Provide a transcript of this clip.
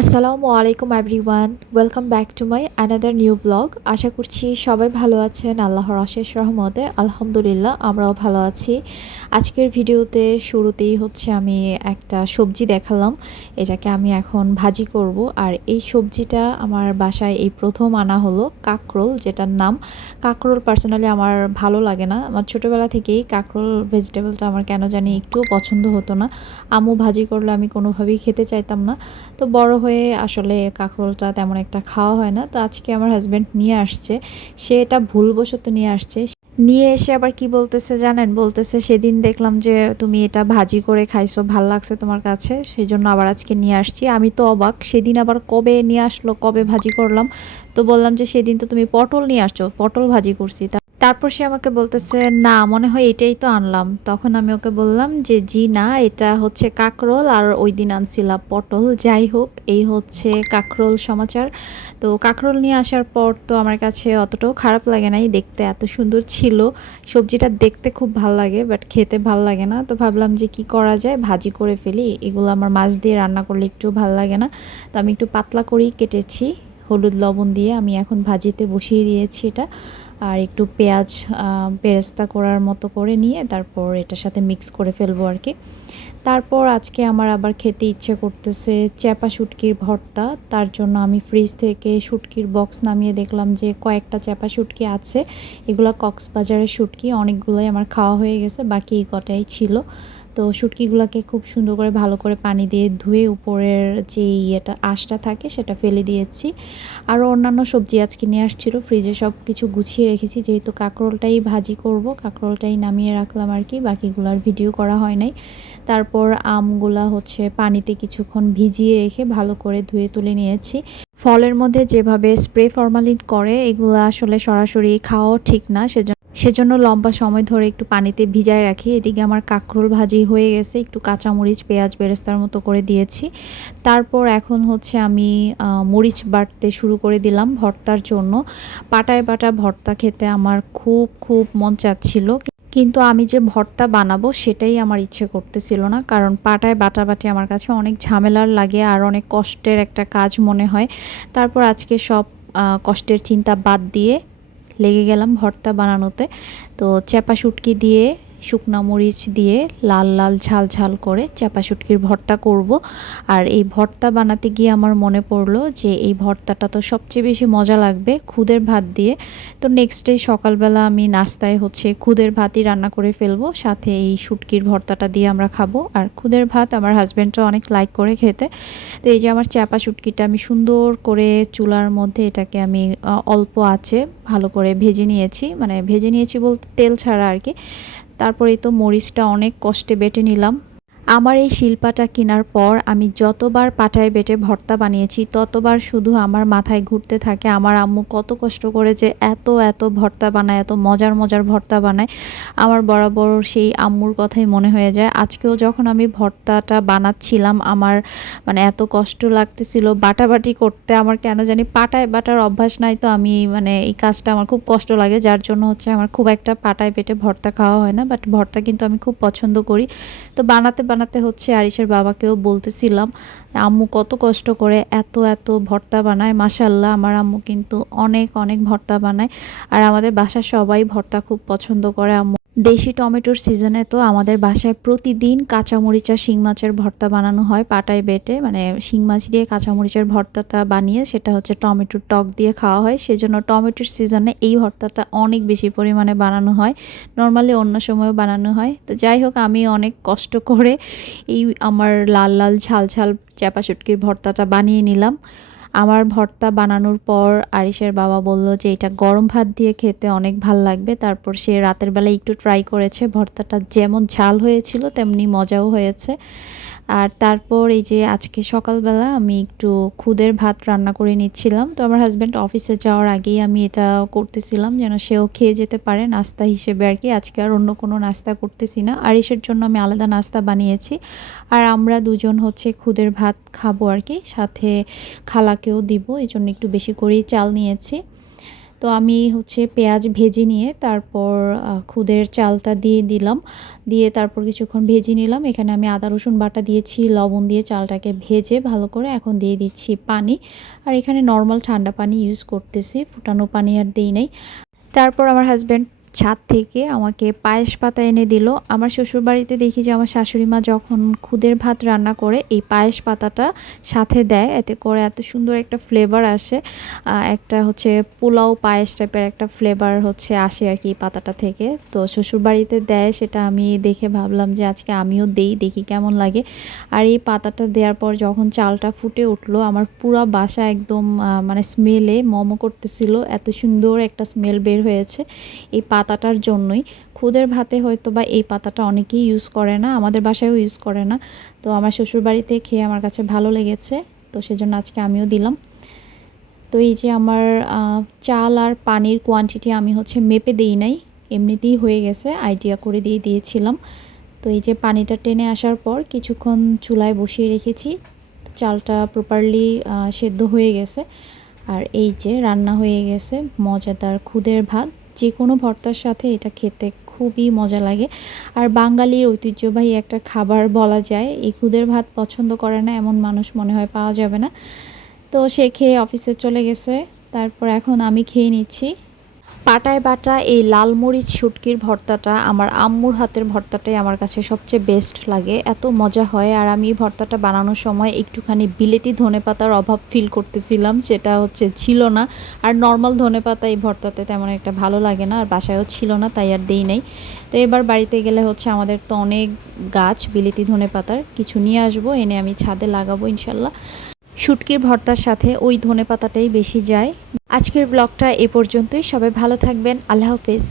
আসসালামু আলাইকুম everyone welcome back to my another new blog আশা করছি সবাই ভালো আছেন। আল্লাহর অশেষ রহমতে, আলহামদুলিল্লাহ, আমরাও ভালো আছি। আজকের ভিডিওতে শুরুতেই হচ্ছে আমি একটা সবজি দেখালাম। এটাকে আমি এখন ভাজি করব। আর এই সবজিটা আমার বাসায় এই প্রথম আনা হলো কাকরোল, যেটার নাম কাকরোল পার্সোনালি আমার ভালো লাগে না। আমার ছোটোবেলা থেকেই কাকরোল ভেজিটেবলটা আমার কেন জানি একটুও পছন্দ হতো না। আমু ভাজি করলে আমি কোনোভাবেই খেতে চাইতাম না। তো বড় হয়ে আসলে কাঁকরোলটা তেমন একটা খাওয়া হয় না। তো আজকে আমার হাজব্যান্ড নিয়ে আসছে। সে এটা ভুলবশত নিয়ে আসছে। নিয়ে এসে আবার কি বলতেছে জানেন? বলতেছে সেদিন দেখলাম যে তুমি এটা ভাজি করে খাইছো, ভালো লাগছে তোমার কাছে। সেই জন্য আবার আজকে নিয়ে আসছি। আমি তো অবাক। সেদিন আবার কবে নিয়ে আসলো, কবে ভাজি করলাম? তো বললাম যে সেদিন তো তুমি পটল নিয়ে আসছো, পটল ভাজি করছি। তা তারপর সে আমাকে বলতেছে, না, মনে হয় এটাই তো আনলাম। তখন আমি ওকে বললাম যে, জি, না, এটা হচ্ছে কাকরোল আর ওই দিন আনছিলাম পটল। যাই হোক, এই হচ্ছে কাকরোল সমাচার। তো কাকরোল নিয়ে আসার পর তো আমার কাছে অতটাও খারাপ লাগে নাই, দেখতে এত সুন্দর ছিল। সবজিটা দেখতে খুব ভালো লাগে, বাট খেতে ভালো লাগে না। তো ভাবলাম যে, কি করা যায়? ভাজি করে ফেলি। এগুলো আমার মাছ দিয়ে রান্না করলে একটু ভালো লাগে না। তো আমি একটু পাতলা করেই কেটেছি। হলুদ লবণ দিয়ে আমি এখন ভাজিতে বসিয়ে দিয়েছি এটা। আর একটু পেঁয়াজ পেরেস্তা করার মতো করে নিয়ে তারপর এটার সাথে মিক্স করে ফেলব আর কি। তারপর আজকে আমার আবার খেতে ইচ্ছে করতেছে চ্যাপা শুটকির ভর্তা। তার জন্য আমি ফ্রিজ থেকে শুটকির বক্স নামিয়ে দেখলাম যে কয়েকটা চ্যাপা শুটকি আছে। এগুলো কক্সবাজারের শুটকি, অনেকগুলোই আমার খাওয়া হয়ে গেছে, বাকি কটাই ছিল। তো শুটকিগুলোকে খুব সুন্দর করে ভালো করে পানি দিয়ে ধুয়ে উপরের যে ইয়েটা, আঁশটা থাকে সেটা ফেলে দিয়েছি। আরও অন্যান্য সবজি আজকে নিয়ে আসছিল ফ্রিজে সব কিছু গুছিয়ে রেখেছি, যেহেতু কাঁকরোলটাই ভাজি করব, কাঁকরোলটাই নামিয়ে রাখলাম আর কি, বাকিগুলো আর ভিডিও করা হয় নাই। তারপর আমগুলা হচ্ছে পানিতে কিছুক্ষণ ভিজিয়ে রেখে ভালো করে ধুয়ে তুলে নিয়েছি। ফলের মধ্যে যেভাবে স্প্রে ফরমালিন করে, এগুলো আসলে সরাসরি খাওয়াও ঠিক না, সেজন্য সেজন্য লম্বা সময় ধরে একটু পানিতে ভিজায় রাখি। এদিকে আমার কাঁকরোল ভাজি হয়ে গেছে, একটু কাঁচামরিচ, পেঁয়াজ বেরেস্তার মতো করে দিয়েছি। তারপর এখন হচ্ছে আমি মরিচ বাটতে শুরু করে দিলাম ভর্তার জন্য। পাটায় বাটা ভর্তা খেতে আমার খুব খুব মন চাচ্ছিল। কিন্তু আমি যে ভর্তা বানাবো সেটাই আমার ইচ্ছে করতেছিল না, কারণ পাটায় বাটাবাটি আমার কাছে অনেক ঝামেলার লাগে আর অনেক কষ্টের একটা কাজ মনে হয়। তারপর আজকে সব কষ্টের চিন্তা বাদ দিয়ে লেগে গেলাম ভর্তা বানানোতে। তো চ্যাপা শুটকি দিয়ে শুকনা মরিচ দিয়ে লাল লাল ঝাল ঝাল করে চাপা শুটকির ভর্তা করব। আর এই ভর্তা বানাতে গিয়ে আমার মনে পড়ল যে এই ভর্তাটা তো সবচেয়ে বেশি মজা লাগবে খুদের ভাত দিয়ে। তো নেক্সট ডে সকালবেলা আমি নাস্তায় হচ্ছে খুদের ভাতই রান্না করে ফেলব, সাথে এই শুটকির ভর্তাটা দিয়ে আমরা খাব। আর খুদের ভাত আমার হাজব্যান্ডটা অনেক লাইক করে খেতে। তো এই যে আমার চাপা শুটকিটা আমি সুন্দর করে চুলার মধ্যে এটাকে আমি অল্প আছে ভালো করে ভেজে নিয়েছি। মানে ভেজে নিয়েছি বলতে তেল ছাড়া আর কি। তারপরে তো মরিচটা অনেক কষ্টে বেটে নিলাম। আমার এই শিল্পাটা কেনার পর আমি যতবার পাটায় বেটে ভর্তা বানিয়েছি, ততবার শুধু আমার মাথায় ঘুরতে থাকে। আমার আম্মু কত কষ্ট করে যে এত এত ভর্তা বানায়, এত মজার মজার ভর্তা বানায়। আমার বরাবর সেই আম্মুর কথাই মনে হয়ে যায়। আজকেও যখন আমি ভর্তাটা বানাচ্ছিলাম, আমার মানে এত কষ্ট লাগতেছিল বাটাবাটি করতে। আমার কেন জানি পাটায় বাটার অভ্যাস নাই তো আমি মানে এই কাজটা আমার খুব কষ্ট লাগে। যার জন্য হচ্ছে আমার খুব একটা পাটায় পেটে ভর্তা খাওয়া হয় না, বাট ভর্তা কিন্তু আমি খুব পছন্দ করি। তো বানাতে বানাতে হচ্ছে আরিসের বাবাকেও বলতেছিলাম, আম্মু কত কষ্ট করে এত এত ভর্তা বানায় মাসাল্লাহ আমার আম্মু কিন্তু অনেক অনেক ভর্তা বানায়। আর আমাদের বাসার সবাই ভর্তা খুব পছন্দ করে, আম্মু দেশি টমেটোর সিজনে তো আমাদের বাসায় প্রতিদিন কাঁচামরিচ আর শিং মাছের ভর্তা বানানো হয় পাটায় বেটে। মানে শিং মাছ দিয়ে কাঁচামরিচের ভর্তাটা বানিয়ে সেটা হচ্ছে টমেটোর টক দিয়ে খাওয়া হয়। সেজন্য টমেটোর সিজনে এই ভর্তাটা অনেক বেশি পরিমাণে বানানো হয়। নর্মালি অন্য সময়ও বানানো হয়। তো যাই হোক, আমি অনেক কষ্ট করে এই আমার লাল লাল ঝাল ঝাল চুটকির ভর্তাটা বানিয়ে নিলাম। আমার ভর্তা বানানোর পর আরিসের বাবা বলল যে, এটা গরম ভাত দিয়ে খেতে অনেক ভালো লাগবে। তারপর সে রাতের বেলায় একটু ট্রাই করেছে। ভর্তাটা যেমন ঝাল হয়েছিল, তেমনি মজাও হয়েছে। আর তারপর এই যে আজকে সকালবেলা আমি একটু খুদের ভাত রান্না করে নিচ্ছিলাম। তো আমার হাজব্যান্ড অফিসে যাওয়ার আগেই আমি এটা করতেছিলাম যেন সেও খেয়ে যেতে পারে নাস্তা হিসেবে আর কি। আজকে আর অন্য কোনো নাস্তা করতেছি না। আর এসের জন্য আমি আলাদা নাস্তা বানিয়েছি। আর আমরা দুজন হচ্ছে খুদের ভাত খাব আর কি। সাথে খালাকেও দিব এই জন্য একটু বেশি করেই চাল নিয়েছি। তো আমি হচ্ছে পেঁয়াজ ভেজে নিয়ে তারপর খুদের চালটা দিয়ে দিলাম। দিয়ে তারপর কিছুক্ষণ ভেজে নিলাম। এখানে আমি আদা, রসুন বাটা দিয়েছি, লবণ দিয়ে চালটাকে ভেজে ভালো করে এখন দিয়ে দিচ্ছি পানি। আর এখানে নর্মাল ঠান্ডা পানি ইউজ করতেছি, ফুটানো পানি আর দিই নাই। তারপর আমার হাজব্যান্ড ছাদ থেকে আমাকে পায়েস পাতা এনে দিল। আমার শ্বশুর বাড়িতে দেখি যে আমার শাশুড়ি মা যখন খুদের ভাত রান্না করে, এই পায়েস পাতাটা সাথে দেয়। এতে করে এত সুন্দর একটা ফ্লেভার আসে। একটা হচ্ছে পোলাও পায়েস টাইপের একটা ফ্লেভার হচ্ছে আসে আর কি পাতাটা থেকে। তো শ্বশুর বাড়িতে দেয় সেটা আমি দেখে ভাবলাম যে আজকে আমিও দেই, দেখি কেমন লাগে। আর এই পাতাটা দেওয়ার পর যখন চালটা ফুটে উঠল, আমার পুরা বাসা একদম মানে স্মেলে মমো করতেছিল। এত সুন্দর একটা স্মেল বের হয়েছে। এই পাতাটার জন্যই। খুদের ভাতে হয়তো বা এই পাতাটা অনেকেই ইউজ করে না, আমাদের বাসায়ও ইউজ করে না। তো আমার শ্বশুর বাড়িতে খেয়ে আমার কাছে ভালো লেগেছে, তো সেজন্য আজকে আমিও দিলাম। তো এই যে আমার চাল আর পানির কোয়ান্টিটি আমি হচ্ছে মেপে দিই নাই, এমনিতেই হয়ে গেছে আইডিয়া করে দিয়ে দিয়েছিলাম। তো এই যে পানিটা টেনে আসার পর কিছুক্ষণ চুলায় বসিয়ে রেখেছি, চালটা প্রপারলি সেদ্ধ হয়ে গেছে। আর এই যে রান্না হয়ে গেছে, মজাদার খুদের ভাত। যে কোনো ভর্তার সাথে এটা খেতে খুবই মজা লাগে। আর বাঙালির ঐতিহ্যবাহী একটা খাবার বলা যায়, এই খুদের ভাত পছন্দ করে না, এমন মানুষ মনে হয় পাওয়া যাবে না। তো সে খেয়ে অফিসে চলে গেছে, তারপর এখন আমি খেয়ে নিচ্ছি। পাটায় বাটা এই লাল মরিচ শুটকির ভর্তাটা আমার আম্মুর হাতের ভর্তাটাই আমার কাছে সবচেয়ে বেস্ট লাগে। এত মজা হয় আর আমি এই ভর্তাটা বানানোর সময় একটুখানি বিলেতি ধনেপাতার অভাব ফিল করতেছিলাম, সেটা হচ্ছে ছিল না। আর নর্মাল ধনেপাতা এই ভর্তাতে তেমন একটা ভালো লাগে না আর বাসায়ও ছিল না, তাই আর দেই নাই। তো এবার বাড়িতে গেলে হচ্ছে আমাদের তো অনেক গাছ, বিলেতি ধনেপাতার, কিছু নিয়ে আসব, এনে আমি ছাদে লাগাবো ইনশাল্লাহ। শুটকির ভর্তার সাথে ওই ধনে পাতাটাই বেশি যায়। আজকের ব্লগটা এ পর্যন্তই। সবাই ভালো থাকবেন। আল্লাহ হাফেজ।